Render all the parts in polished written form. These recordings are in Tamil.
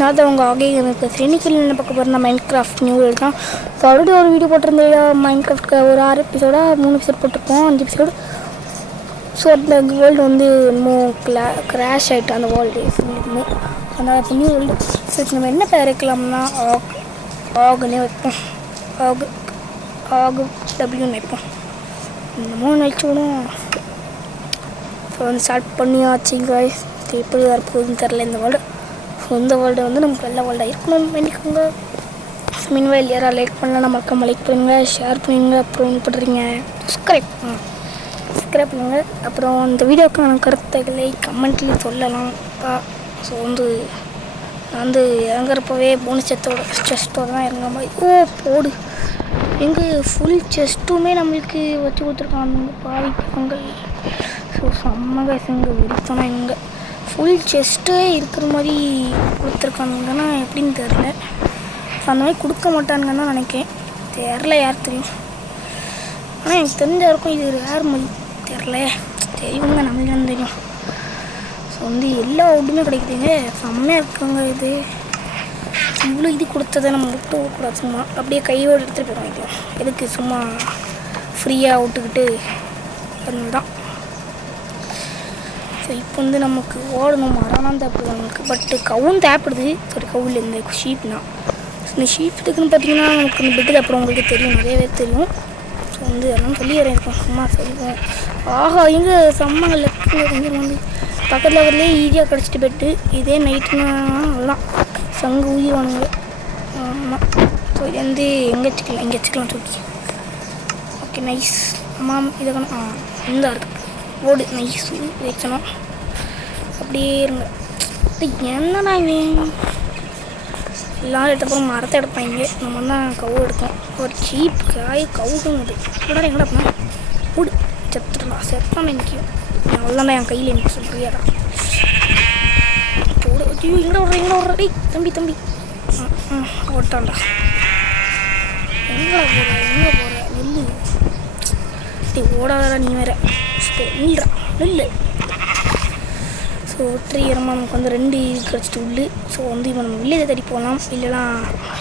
நான் தான் உங்கள் ஆகே எனக்கு ஃப்ரெண்டிக்கில் என்ன பார்க்க போகிறேன். நான் மைண்ட் கிராஃப்ட் நியூ வேர்ல்டு தான். ஸோ ஆல்ரெடி ஒரு வீடியோ போட்டிருந்தேன். மைண்ட் கிராஃப்ட்க்கு ஒரு 6 எபிசோடாக 3 எபிசோட் போட்டிருப்போம், 5 எபிசோடு. ஸோ அந்த வேர்ல்டு வந்து இன்னும் கிராஷ் ஆகிட்டு அந்த வேர்ல்டு ஃபுல்லுமே. அந்த இப்போ நியூ வேர்ல்டு. ஸோ நம்ம என்ன பேர் வைக்கலாம்னா ஆகுன்னே வைப்போம். ஆகு டபிள்யூன்னு வைப்போம். இந்த 3 வச்சுக்கணும். ஸோ வந்து ஸ்டார்ட் பண்ணியாச்சு guys. எப்படி வரப்போகுதுன்னு தெரில இந்த வேர்ல்டு. ஸோ இந்த வேர்ல்டு வந்து நமக்கு நல்ல வேர்ல்டாக இருக்கணும் வேண்டிக்கோங்க. மீன்வேல் யாராவது லைக் பண்ணலாம், நம்ம லைக் பண்ணுங்க, ஷேர் பண்ணுங்க, அப்புறம் என்ன பண்ணுறீங்க, சப்ஸ்கிரைப் பண்ணுங்க. அப்புறம் இந்த வீடியோக்கான கருத்துக்களை கமெண்ட்லேயும் சொல்லலாம். ஸோ வந்து நான் வந்து இறங்குறப்பவே போனஸ் செஸ்ட்டோட தான் இறங்குற மாதிரி. போடு எங்கள் ஃபுல் செஸ்ட்டுமே நம்மளுக்கு வச்சு கொடுத்துருக்காங்க பாவி பொங்கல். ஸோ செம்ம எங்கே விரித்தோன்னா எங்கே ஃபுல் செஸ்ட்டே இருக்கிற மாதிரி கொடுத்துருக்காங்கன்னா எப்படின்னு தெரில. ஸோ அந்த மாதிரி கொடுக்க மாட்டானுங்கன்னு தான் நினைக்கிறேன். தெரில, யார் தெரியும். ஆனால் எனக்கு தெரிஞ்ச வரைக்கும் இது யார் மாதிரி தெரில. தெரியுங்க, நம்மளுக்கு தான் தெரியும். ஸோ வந்து எல்லா அவுட்டுமே கிடைக்குதுங்க, செம்மையாக இருக்குங்க. இது இவ்வளோ இது கொடுத்ததை நம்ம விட்டு போகக்கூடாது. சும்மா அப்படியே கையோடு எடுத்துகிட்டு போயிடும். எதுக்கு சும்மா ஃப்ரீயாக விட்டுக்கிட்டு அதுதான். ஸோ இப்போ வந்து நமக்கு ஓடணும், மரம் தேவைப்படுது நமக்கு. பட்டு கவுன் தேவைப்படுது. கவுல் இந்த ஷீப்னா இந்த ஷீப்புக்குன்னு பார்த்தீங்கன்னா நமக்கு இந்த பெட்டு அப்புறம் உங்களுக்கு தெரியும், நிறைய பேர் தெரியும். ஸோ வந்து அதெல்லாம் சொல்லி வரையிருக்கோம், சும்மா சொல்லுவோம். ஆஹா எங்கே செம்ம லெக்கு கொஞ்சம் வந்து பக்கத்தில் வரலே ஈஸியாக கிடச்சிட்டு பெட்டு. இதே நைட்டுனா அதெல்லாம் சங்கு ஊதிவானுங்க. ஆமாம். ஸோ இது வந்து எங்கே வச்சுக்கலாம் தூக்கி. Okay nice. ஆமாம் இதை இந்த இருக்குது ஓடு நைஸ் வைக்கணும். அப்படியே இருங்க. என்னன்னா எல்லோரும் எடுத்தப்பறம் மரத்தை எடுப்பாங்க, நம்ம தான் கவு எடுத்தோம். ஒரு சீப் காய் கவுடுங்குது. எங்கடா அப்படின்னா ஓடு செத்தான் நிற்கும். அவ்வளோதான் என் கையில் எனக்கு சொல்றியாடா. ஓடு ஐயோ எங்கடா விட்ற டேய் தம்பி ஓட்டான்டா. எங்கே போகிற நெல்லு டே ஓடாதடா நீ வேற. நெல்லு. ஸோ ஒற்றையரமாக நமக்கு வந்து 2 கிடச்சிட்டு உள்ளு. ஸோ வந்து இப்போ நம்ம வில்லேஜை தேடி போகலாம், இல்லைனா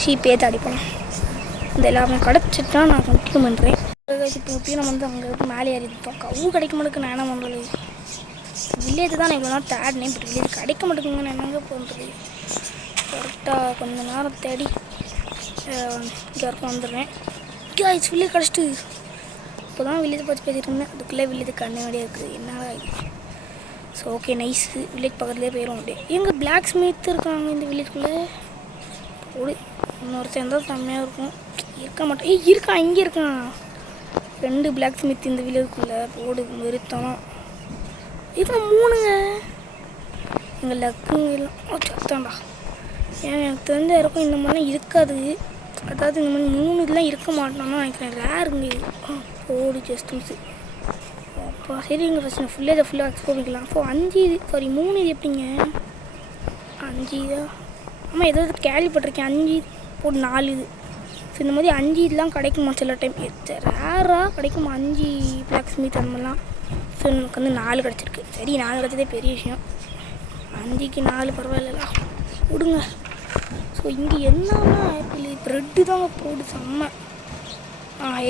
ஷீப்பே தேடி போகலாம். இந்த எல்லாமே கிடச்சிட்டா நான் கண்டினியூ பண்ணுறேன். இப்போ நம்ம வந்து அங்கே மேலே ஏறி இருப்போம். கவு கிடைக்க மாட்டேங்குது. நான் என்ன பண்ணுறது? வில்லேஜ் தான் நான் இவ்வளோ நாள் தேடினேன். பட் வில்லேஜ் கிடைக்க மாட்டேங்குங்க. நான் என்னங்க பண்ணுறது? கரெக்டாக கொஞ்சம் நேரம் தேடி இங்கே இருக்கும் வந்துடுவேன். வில்லேஜ் கிடச்சிட்டு இப்போ தான் வில்லேஜ் பற்றி பேசிட்டு இருந்தேன். அதுக்குள்ளே வில்லேஜ் கண்ணாடியாக இருக்குது. என்னடா இது? So okay nice. வில்லேஜ் பக்கத்துலேயே போயிடும். அப்படியே எங்கள் பிளாக் ஸ்மித் இருக்காங்க இந்த வில்லேஜ்குள்ளே. ஓடு இன்னொருத்தர் இருந்தால் செம்மையாக இருக்கும். இருக்க மாட்டேன். இருக்கான், இங்கே இருக்கான் 2 பிளாக் ஸ்மித் இந்த வில்லேஜ்குள்ளே. ஓடு வெறுத்தோம். இது 3ங்க எங்கள் லக்குங்க எல்லாம் சத்தாண்டா. எனக்கு தெரிஞ்ச இருக்கும் இந்த மாதிரிலாம் இருக்காது. அதாவது இந்த மாதிரி 3 இதெல்லாம் இருக்க மாட்டோம்னா நினைக்கிறேன். ரேருங்க இது. ஓடு ஜஸ்ட் மிஸ்ஸு. அப்போ சரி இங்கே ஃபஸ்ட் நான் ஃபுல்லாக எக்ஸ்ப்ளோர் பண்ணிக்கலாம். ஸோ 3 இது எப்படிங்க 5 இதா? ஆமாம் ஏதாவது கேள்விப்பட்டிருக்கேன். 5 போட்டு 4 இது. ஸோ இந்த மாதிரி 5 இதெல்லாம் கிடைக்குமா சில டைம். ரேராக கிடைக்குமா 5 பிளாக் ஸ்மித் அந்த மாதிரிலாம். ஸோ நமக்கு வந்து 4 கிடச்சிருக்கு. சரி 4 கிடச்சதே பெரிய விஷயம். 5க்கு 4 பரவாயில்லலா விடுங்க. ஸோ இங்கே என்னன்னா ஆப்பிள் ப்ரெட்டு தாங்க போடு செம்ம.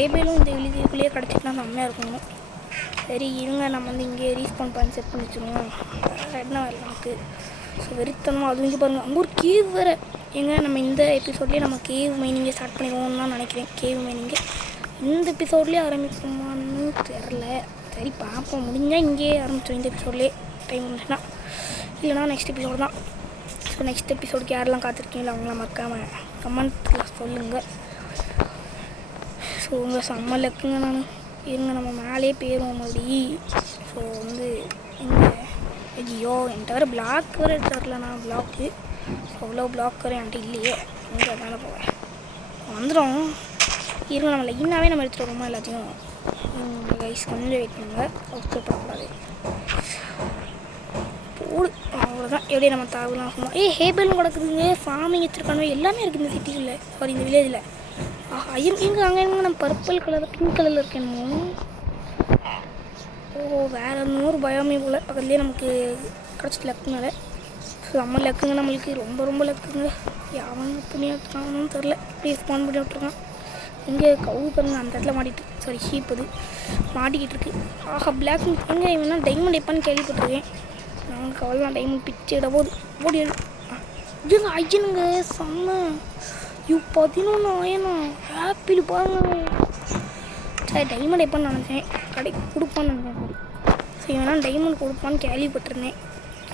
ஏபேலும் இந்த வில்லேஜுக்குள்ளேயே கிடச்சிட்டுனா செம்மையாக இருக்கணும். சரி இருங்க, நம்ம வந்து இங்கே ரீஸ்பான் பாயிண்ட் செட் பண்ணி வச்சுருவோம். என்ன வேலை நமக்கு? ஸோ வெறித்தனமாக அதுவும் இங்கே பாருங்கள், அங்கே ஒரு கேவ் வேறு. நம்ம இந்த எபிசோட்லேயே நம்ம கேவ் மைனிங்கே ஸ்டார்ட் பண்ணிடுவோம்னு தான் நினைக்கிறேன். கேவ் மைனிங்கு இந்த எபிசோட்லேயே ஆரம்பிக்குமான்னு தெரில. சரி பார்ப்போம், முடிஞ்சால் இங்கேயே ஆரம்பிச்சோம் இந்த எபிசோட்லேயே டைம் இருந்துச்சுன்னா. இல்லைனா நெக்ஸ்ட் எபிசோடு தான். ஸோ நெக்ஸ்ட் எபிசோடுக்கு யாரெல்லாம் காத்திருக்கீங்களோ அவங்களாம் மறக்காமல் கமெண்ட்டில் சொல்லுங்கள். ஸோ உங்கள் செம்ம லக்குங்க. நான் இருங்க நம்ம மேலே போயிடுவோம் அப்படி. ஸோ வந்து இங்கே ஐயோ என்கிட்ட வேறு பிளாக் வேறு தரல. நான் பிளாக்கு அவ்வளோ பிளாக் வேறு என்கிட்ட இல்லையே. இங்கே மேலே போவேன் வந்துடும். இருங்க நம்ம லைனாகவே நம்ம எடுத்துகிட்டு வருவோமா எல்லாத்தையும். கைஸ் கொஞ்சம் வெயிட் பண்ணுங்க. ஓகே பண்ணக்கூடாது. போடு அவ்வளோதான். எப்படியே நம்ம தாவலாம் சும்மா. ஹேபலும் கிடக்குதுங்க. ஃபார்மிங் வச்சுருக்கானோ எல்லாமே இருக்குது இந்த சிட்டிக்குள்ளே. சாரி இந்த வில்லேஜில். எங்கே அங்கே நம்ம பர்பிள் கலர் பிங்க் கலரில் இருக்கணுமோ. வேறு 100 பயாமி போல் பக்கத்துலேயே நமக்கு கிடச்சிட்டு லக்குனால. செம்ம லக்குங்க, நம்மளுக்கு ரொம்ப ரொம்ப லக்குங்க. அவங்க புண்ணியான்னு தெரில, இப்படியே ஸ்பான் பண்ணி விட்ருக்கான். இங்கே கவு பாருங்க, அந்த இடத்துல மாட்டிட்டு, சாரி ஷீப் அது மாட்டிக்கிட்டு இருக்கு. ஆஹா பிளாக் எங்கே இவனா டைமண்ட் எப்பான்னு கேள்விப்பட்டிருக்கேன். நாங்கள் கவலாம் டைமண்ட் பிச்சு இட போது ஓடி இதுங்க ஐயனுங்க செம்ம 11 ஆயிரம் ஆப்பிள் பாருங்க. சரி டைமண்ட் எப்பான்னு நினச்சேன், கடைக்கு கொடுப்பான்னு நினச்சேன். ஸோ இவனா டைமண்ட் கொடுப்பான்னு கேள்விப்பட்டிருந்தேன்.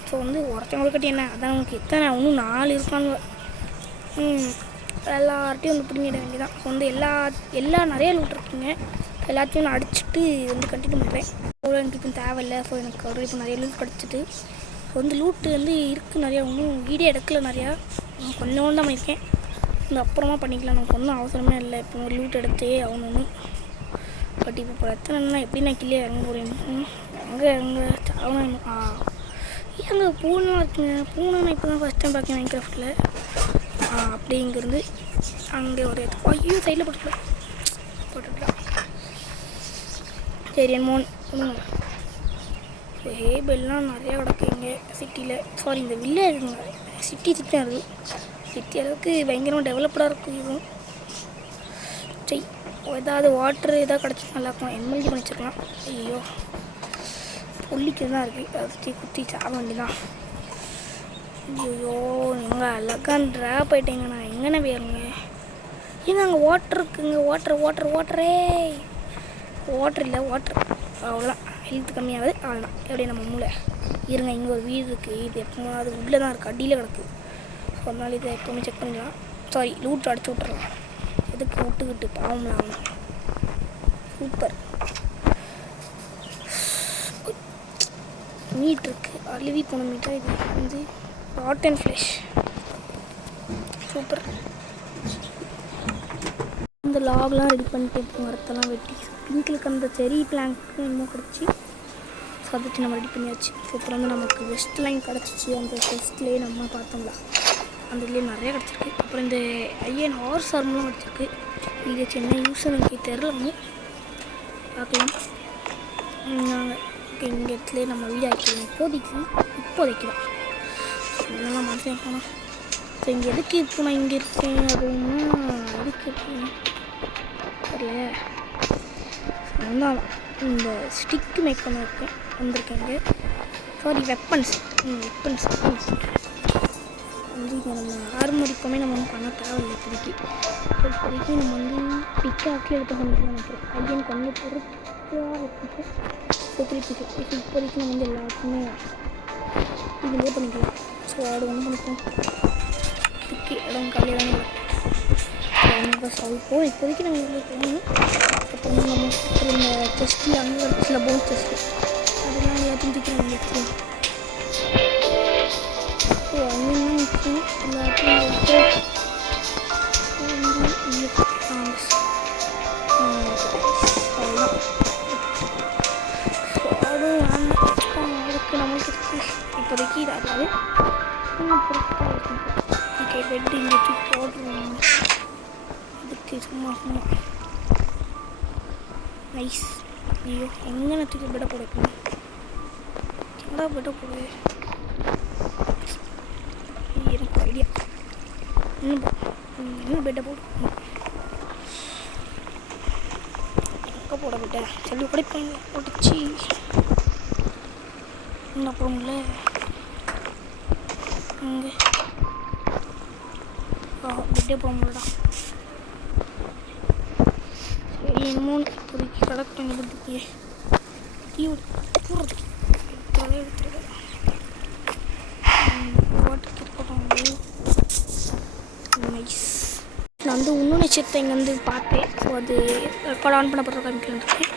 ஸோ வந்து ஒருத்தவங்களுக்கிட்ட என்ன அதான் நமக்கு எத்தனை இன்னும் 4 இருக்காங்க. எல்லார்ட்டையும் வந்து பிடிங்கிட வேண்டியதான். ஸோ வந்து எல்லா நிறைய லூட் இருக்குங்க. எல்லாத்தையும் நான் அடிச்சுட்டு வந்து கண்டினியூ பண்ணுறேன். எனக்கு இப்போ தேவையில்லை. ஸோ எனக்கு ஆல்ரெடி இப்போ நிறைய லூட் கிடச்சிட்டு ஸோ வந்து லூட்டு வந்து இருக்குது நிறையா. இன்னும் வீடியோ எடுக்கல நிறையா, நான் கொஞ்சம் தான் பண்ணியிருக்கேன். இந்த அப்புறமா பண்ணிக்கலாம், நமக்கு ஒன்றும் அவசரமே இல்லை. இப்போ ஒரு லூட் எடுத்தே ஆகணும்னு. பட் இப்போ பிரச்சனைன்னா எப்படி நான் கிளியே இறங்க போகிறேன். அங்கே சாவணும். அங்கே பூனைலாம் இருக்குங்க. பூனை நான் இப்போ தான் ஃபஸ்ட் டைம் பார்க்கேன் மைன்கிராஃப்டில். அப்படி இங்கேருந்து அங்கே ஒரு ஐயோ சைடில் போட்டுக்கலாம். சரி என்னமோ ஒன்றுங்க. ஹேபெல்லாம் நிறையா கிடக்குங்க சிட்டியில். சாரி இந்த வில்லேஜுங்க. சிட்டி தான் இருக்குது. சிட்டி அளவுக்கு பயங்கரமாக டெவலப்டாக இருக்கும். இதுவும் சரி ஏதாவது வாட்ரு எதாவது கிடச்சி நல்லாயிருக்கும். எம்எல்ஜி பண்ணி வச்சுருக்கலாம். ஐயோ புள்ளிக்கு தான் இருக்குது, அதை குத்தி சாக வேண்டியதான். ஐயோ எங்கே அழகாக ட்ராப் ஆகிட்டேங்க. நான் எங்கேண்ணே போயிருங்க. ஏங்க அங்கே வாட்டர் இருக்குங்க. வாட்டரே வாட்டர் இல்லை வாட்டர். அவ்வளோதான், ஹெல்த் கம்மியாகுது. அவ்வளோதான். எப்படியே நம்ம மூளை இருங்க. இங்கே ஒரு வீடு இருக்குது. இது எப்போ அது உள்ளே தான் இருக்குது, அடியில் கிடக்கு. ஸோ அதனால இதை எப்போவுமே செக் பண்ணிக்கலாம். சாரி லூட் அடிச்சு விட்றலாம். எதுக்கு விட்டுக்கிட்டு பாவம்லாம் ஆகணும். சூப்பர் மீட் இருக்குது, அழுவி போன மீட்டாக. இது வந்து ராட்டன் ஃப்ளஷ். சூப்பர். இந்த லாக்லாம் ரெடி பண்ணிட்டு மரத்தெல்லாம் வெட்டி பிங்க்கிலுக்கு அந்த செரி பிளாங்க்கு இன்னும் கிடச்சி ஸோ அதை வச்சு நம்ம ரெடி பண்ணியாச்சு. ஸோ அப்புறம் வந்து நமக்கு வெஸ்ட் லைன் கிடச்சிச்சு. அந்த வெஸ்ட்லேயே நம்ம பார்த்தோம்ல அந்த இதுலேயே நிறையா கிடச்சிருக்கு. அப்புறம் இந்த ஐயன் ஹார்ஸ் ஆர்மெலாம் கிடச்சிருக்கு. இது சின்ன யூஸ் எனக்கு தெரில ஒன்று பார்க்கலாம். நாங்கள் இங்கே இடத்துலேயே நம்ம வீடு ஆக்கிடுவோம். இப்போதைக்கு தான் இதெல்லாம் மனசில் போனோம். ஸோ இங்கே எதுக்கு இப்போ நான் இங்கே இருக்கேன் அப்படின்னா எதுக்கு இருக்கேன் தெரியல. வந்தாலும் இந்த ஸ்டிக்கு மேக் பண்ண வந்திருக்கேன் இங்கே. சாரி வெப்பன்ஸ் வந்து இங்கே நம்ம ஆர்மரிக்குமே நம்ம வந்து பண்ண தேவையில்லை. இப்போதைக்கு நம்ம வந்து பிக்காக்கே எடுத்து பண்ணிட்டு நினைக்கிறோம். ஐயன் கொஞ்சம் பொறுப்பாக வச்சுட்டு இப்போதைக்கு நம்ம வந்து எல்லாருக்குமே இதுலேயே பண்ணிக்கலாம். ஸோ அது ஒன்று பண்ணிப்போம். இதுக்கு இடம் காலியாக தானே ரொம்ப சொல்லிப்போம். இப்போதைக்கு நம்ம இவ்வளோ போகணும். அப்புறம் நம்ம அப்புறம் இந்த செஸ்ட்டில் அங்கே சில போன் செஸ்ட்டு அதெல்லாம் எல்லாத்தையும் தூக்கி நம்ம வச்சுருவோம். ஸோ அங்கேயும் முக்கியம் எல்லாத்தையும் அதுக்கு நம்மளுக்கு இப்போதைக்கு இது ஆகாது. இன்னும் பொறுப்பாக இருக்கும். ஓகே பெட்டு இங்கே போடுறோம். இதுக்கு சும்மா நைஸ். ஐயோ எங்கே தூக்கி பெட்டை போடணும். என்னடா பெட்டை போடு, எனக்கு ஐடியா. இன்னும் பெட்டை போடு எங்கே போட பெட்டை சொல்லி உடைப்பாங்க உடைச்சி என்ன போகல. இங்கே பெட்டே போக முடியல. சரி என்னமோ இப்போதைக்கு கலெக்ட் பண்ணி கொடுத்துக்கு தீ போடுறதுக்கு எடுத்துருக்கேன். வாட்டர் இருக்கட்டும். நைஸ். நான் வந்து இன்னும் நட்சத்திரம் இங்கே வந்து பார்த்தேன். ஸோ அது ரெக்கார்ட் ஆன் பண்ணப்படுற காமிக்கலாம் இருக்கேன்.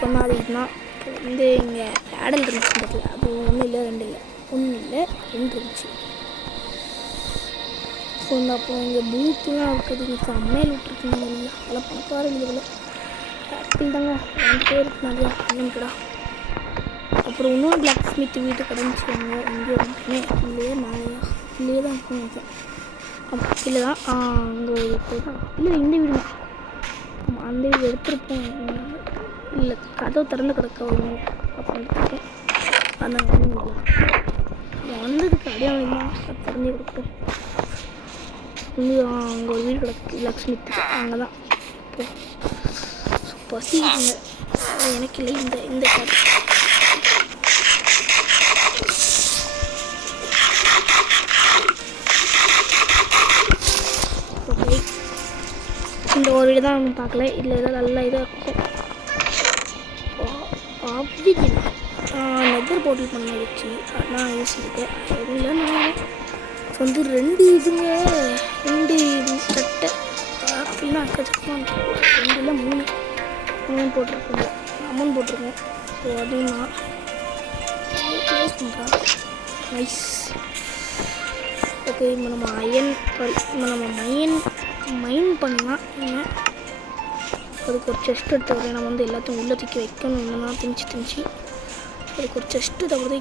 சொன்னால் அது இதுதான். இப்போ வந்து இங்கே ஆடல் இருந்துச்சு. அது 1 இல்லை 2 இல்லை 1 இல்லை 2 இருந்துச்சு. ஸோ இந்த அப்புறம் இங்கே பூத்துலாம் இருக்குது. இங்கே செம்மையாக விட்டுருக்குங்க. அதெல்லாம் பணக்கார இல்லை ஆப்பிள் தாங்க 2 பேர் இருக்கு நிறையா இல்லைங்கடா. அப்புறம் இன்னொரு பிளாக் ஸ்மித் வீட்டு கிடந்துச்சு. அங்கே எங்கேயோ வந்துமே இல்லையே மேலேயா இல்லையே தான் இருக்குங்க. ஆமாம் இல்லை தான் அங்கே இப்போ தான் இல்லை இந்த வீடு தான். ஆமாம் அந்த வீடு எடுத்துருப்போம். இல்லை கதவு திறந்து கிடக்க வரும் அப்படின்னு அந்த வந்ததுக்கு அடையாளம் தெரிஞ்சு கொடுப்போம். வந்து அங்கே ஒரு வீடு கிடக்கு லக்ஷ்மிக்கு, அங்கே தான் பசிங்க. எனக்கு இல்லை இந்த காட்டு. ஓகே, இந்த ஒரு வீடு தான் நம்ம பார்க்கல. இதில் ஏதாவது நல்லா இதாக இருக்கும். நெதர் போட்டில் பண்ண வச்சு அதான் யூஸ் இருக்குது. எதுவும் நான் வந்து 2 இதுங்க, 2 சட்டை ஆப்பிள்னா அக்கச்சக்கமாக 2 இல்லை 3 போட்டிருக்கோங்க. அமௌண்ட் போட்டிருக்கோம். ஸோ அதுவும் நான் யூஸ் பண்ணுறேன். நைஸ். ஓகே, இப்போ நம்ம மைன் பண்ணலாம். இன்னும் அதுக்கு ஒரு செஸ்ட் எடுத்து வரேன். நம்ம வந்து எல்லாத்தையும் உள்ளே தூக்கி வைக்கணும். என்னன்னா திணிச்சு அதுக்கு ஒரு செஸ்ட்டு தவிர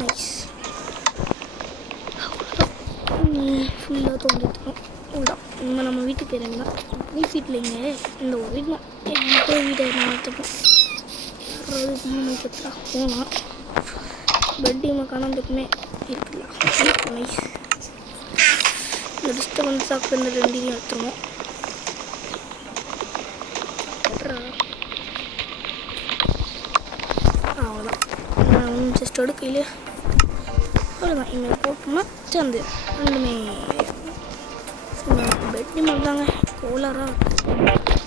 நைஸ். ஃபுல்லாக தோண்டிட்டுருக்கோம். அவ்வளோதான். இனிமே நம்ம வீட்டுக்கு போயிருந்தா வீட்டில் இங்கே இந்த ஒரு வீடு தான். எங்கள் வீட்டை நான் எடுத்துப்போம். யாராவது போகலாம். பெட்டிங் காணாமத்துக்குமே இருக்கலாம். நைஸ். இந்த டிஸ்டர்பன்ஸ் ஆக்க இந்த 2 எடுத்துருவோம். அவ்வளோதான். ஜஸ்ட் எடுக்கையிலே அவ்வளோதான். இனிமேல் போட்டோம்னா சேர்ந்து 2மே பெட்டி மட்டும் தாங்க கோளாராக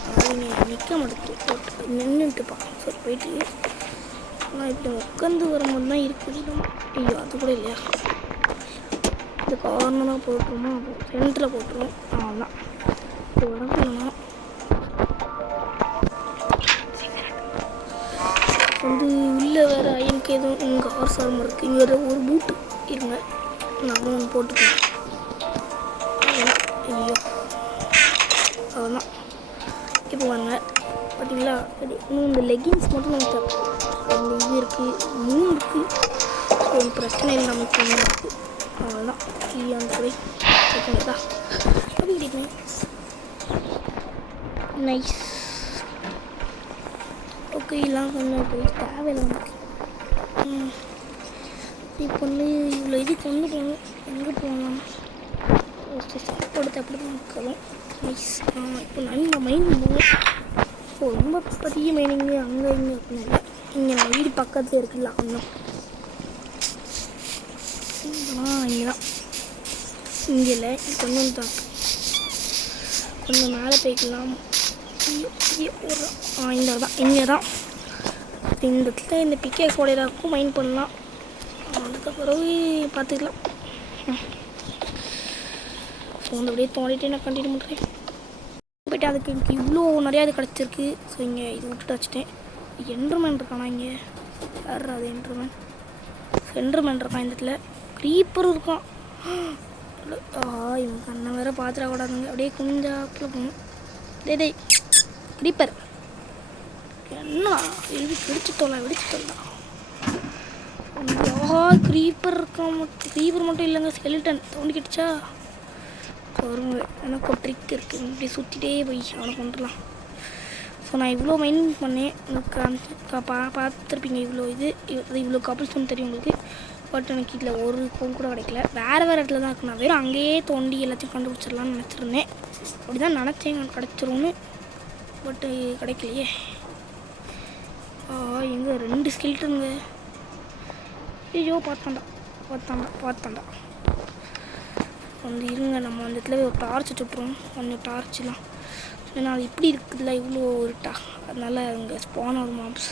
அவங்க நிற்க மாட்டேது. போட்டு நின்றுட்டுப்பான். சரி போயிட்டு ஆனால் இப்படி உட்காந்து வரும்போது தான் இருக்குது. ஐயோ அது கூட இல்லையா. இது கார்னராக போட்டுருமா, சென்டரில் போட்டுருவோம். அவ்வளோதான். இது வரணும்னா வந்து உள்ளே வேறு எனக்கு எதுவும் இங்கே ஹார்ஸ் ஆர்மர் இருக்குது. இங்கே வேறு ஒரு பூட்டு இருங்க, நான் ஒன்று போட்டுப்பேன். ஐயோ அவ்வளோதான். இப்போ வாங்க பார்த்தீங்களா, இன்னும் இந்த லெகின்ஸ் மட்டும் நமக்கு அந்த இது இருக்குது, 3 இருக்குது. ஸோ பிரச்சனை இல்லை, நமக்கு 1 இருக்குது. அவ்வளோதான். அந்த போய் ஓகேங்களா அப்படி நைஸ். ஓகே, எல்லாம் கொஞ்சம் போய் தேவையில்லை நமக்கு. இப்போ வந்து இவ்வளோ இதுக்கு வந்து போகணும். எங்கே போகலாம்? சாப்பாடு அப்படி தான் இருக்கலாம். நைஸ். இப்போ நான் மைன் போகணும். ஸோ ரொம்ப பெரிய மைனிங்கு அங்கே இங்கே அப்படின்னு இல்லை. இங்கே நம்ம வீடு பக்கத்தில் இருக்குல்ல, அங்கே இங்கே தான். இங்கே இல்லை, கொஞ்சம் தான் கொஞ்சம் மேலே போய்க்கலாம். இந்த தான் இங்கே தான் இந்த இடத்துல இந்த பிக்கேஸ் ஓடையாக்கும் மைண்ட் பண்ணலாம். அதுக்கு பிறகு பார்த்துக்கலாம். ஸோ வந்து அப்படியே தோண்டிகிட்டே நான் கண்டினியூ பண்ணுறேன். போய்ட்டு அதுக்கு எனக்கு இவ்வளோ நிறையா இது கிடச்சிருக்கு. ஸோ இங்கே இது விட்டுட்டு வச்சுட்டேன். என்ட்ருமேன் இருக்கானா இங்கே? யார் அது? என்ட்ருமேன் இருக்கான் இந்த இடத்துல. க்ரீப்பரும் இருக்கான். இவங்க கண்ணை வேறு பார்த்துடக்கூடாதுங்க. அப்படியே குஞ்சாப்பில் போகணும். டே க்ரீப்பர் என்ன இது? வெடிச்சு தோலாம். க்ரீப்பர் இருக்கான். க்ரீப்பர் மட்டும் இல்லைங்க, ஸ்கெலிட்டன் தோண்டிக்கிடுச்சா வருங்க. எனக்கு ஒரு ட்ரிக் இருக்குது. இப்படி சுற்றிட்டே போய் அவனை கொண்டுடலாம். ஸோ நான் இவ்வளோ மைன் பண்ணேன். எனக்கு பார்த்துருப்பீங்க. இவ்வளோ கபிள் ஸ்டோன் தெரியும் உங்களுக்கு. பட் எனக்கு இதில் ஒரு கோல் கூட கிடைக்கல. வேறு இடத்துல தான் இருக்கு. நான் வெறும் அங்கேயே தோண்டி எல்லாத்தையும் கண்டுபிடிச்சிடலான்னு நினச்சிருந்தேன். அப்படி தான் நினச்சேன் எனக்கு கிடச்சிரும்னு. பட்டு கிடைக்கலையே. எங்கே 2 ஸ்கெலிட்டனுங்க. ஐயோ பார்த்தாண்டா வந்து இருங்க. நம்ம அந்த இடத்துல ஒரு டார்ச் சுட்டுருவோம். கொஞ்சம் டார்ச்லாம் ஏன்னா அது இப்படி இருக்குதுல்ல, இவ்வளோ இருட்டா. அதனால் அங்கே ஸ்பான் ஆகும் மாப்ஸ்.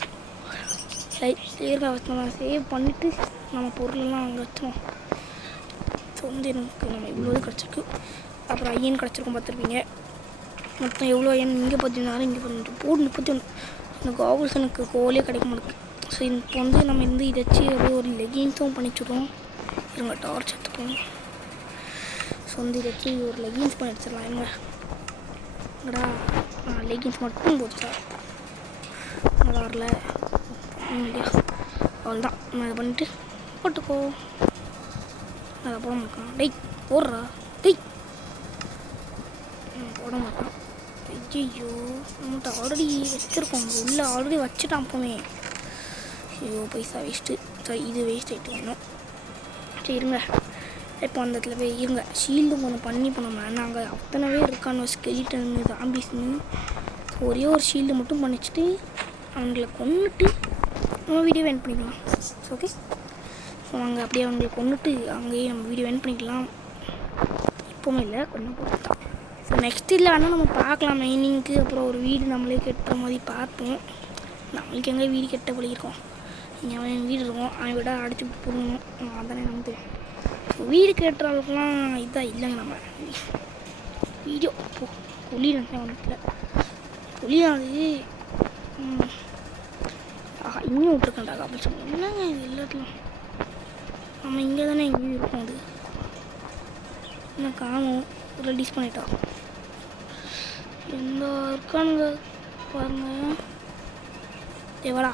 கிளியராக வச்சோம். சேவ் பண்ணிவிட்டு நம்ம பொருளெல்லாம் அங்கே வச்சோம். ஸோ வந்து எனக்கு நம்ம இவ்வளோ இது கிடச்சிருக்கு. அப்புறம் ஐயன் கிடச்சிருக்கோம் பார்த்துருப்பீங்க. மொத்தம் எவ்வளோ ஐயன் இங்கே 16, இங்கே 31. இந்த காகுல்ஸ் எனக்கு கோலே கிடைக்க மாட்டேங்குது. ஸோ இப்போ வந்து நம்ம இதை வச்சு அப்படியே ஒரு லெகின்ஸும் பண்ணிச்சுடுவோம். இருங்க டார்ச் எடுத்துப்போம். ஸோ வந்து இதை வச்சு ஒரு லெகின்ஸ் பண்ணி வச்சிடலாம். எங்கடா லெகின்ஸ் மட்டும் போச்சா? நல்லா வரல இல்லையா? அவ்வளோதான். நம்ம இதை பண்ணிவிட்டு போட்டுக்கோ. அதை போட மாட்டான். டெய் போடுறா. டெய் போட மாட்டான். ஐயோ நம்மகிட்ட ஆல்ரெடி வச்சுருக்கோம், உள்ளே ஆல்ரெடி வச்சுட்டான் அப்போவே. ஐயோ பைசா வேஸ்ட்டு. சரி இது வேஸ்ட் ஆகிட்டு வரணும். சரி இருங்க, இப்போ அந்த இடத்துல போய் இருங்க, ஷீல்டு கொஞ்சம் பண்ணி போனோம். நாங்கள் அத்தனை பேர் இருக்கானோ ஸ்கெலிட்டன் ஜாம்பிஸ்னு. ஒரே ஒரு ஷீல்டு மட்டும் பண்ணிச்சுட்டு அவங்கள கொண்டுட்டு நம்ம வீடியோ எண்ட் பண்ணிக்கலாம். ஓகே, ஸோ நாங்கள் அப்படியே அவங்களை கொண்டுட்டு அங்கேயே நம்ம வீடியோ எண்ட் பண்ணிக்கலாம். இப்போவும் இல்லை, கொஞ்சம் போட்டு. ஸோ நெக்ஸ்ட் இல்லை, ஆனால் நம்ம பார்க்கலாம் மைனிங்க்கு. அப்புறம் ஒரு வீடு நம்மளே கெட்டுற மாதிரி பார்ப்போம். நம்மளுக்கு எங்கே வீடு கெட்ட போலிருக்கோம். இங்கே அவன் வீடு இருக்கும், அவன் விட அடிச்சு போடணும். அதானே நமக்கு ஸோ வீடு கெட்டுற அளவுக்குலாம் இதாக இல்லைங்க. நம்ம வீடியோ போ குழி நினைச்சேன் ஒன்றுத்தில் குழியாது. ஆஹா இன்னும் விட்ருக்கேன்டா அப்படின்னு சொல்லி. என்னங்க இது எல்லாத்துலையும் நம்ம இங்கே தானே எங்கேயும் இருக்கும். அது என்ன காணும் ஒரு டிஸ் பண்ணிட்டா எந்த இருக்கானுங்க பாருங்க. எவடா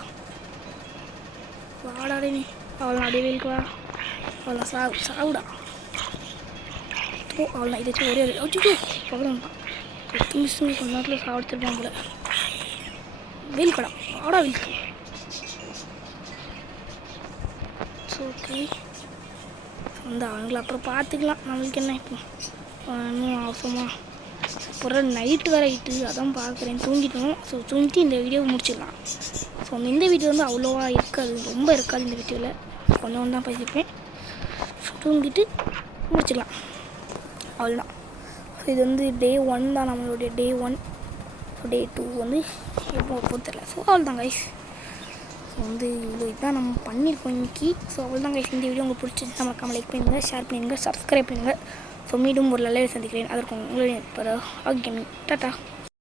வாடாடே நீ, அவள் அடிவேலுக்கு வா, அவள் சாவுடா. ஓ அவள் இதாச்சும் ஒரே அடிச்சு பகலாம் மிஸ்ஸுங்க கொஞ்ச நேரத்தில் சாவடிச்சிருப்பான் போல. வேல்கடா வாடா வீலுக்கு. ஓகே வந்து அவங்கள அப்புறம் பார்த்துக்கலாம், நம்மளுக்கு என்ன இப்போ இன்னும் அவசரமாக. அப்புறம் நைட்டு வேறு ஆகிட்டு, அதான் பார்க்குறேன். தூங்கிட்டோம். ஸோ தூங்கிட்டு இந்த வீடியோவை முடிச்சிடலாம். ஸோ இந்த வீடியோ வந்து அவ்வளோவா இருக்காது, ரொம்ப இருக்காது இந்த வீடியோவில், கொஞ்சம் தான் பேசியிருப்பேன். தூங்கிட்டு முடிச்சிடலாம், அவ்வளோதான். ஸோ இது வந்து டே 1 தான், நம்மளுடைய டே 1. ஸோ டே 2 வந்து எப்போ பொறுத்தல. ஸோ அவ்வளோதான் கைஸ். ஸோ வந்து இவ்வளோ இதுதான் நம்ம பண்ணியிருக்கோம் இன்றைக்கி. ஸோ அவ்வளோதான் கைஸ். இந்த வீடியோ உங்களுக்கு பிடிச்சிருந்தா மறக்காம லைக் பண்ணுங்கள், ஷேர் பண்ணுங்கள், சப்ஸ்கிரைப் பண்ணுங்கள். ஸோ மீண்டும் ஒரு நல்ல சந்திக்கிறேன். அதற்கு உங்களுடைய கேமிங் டாட்டா.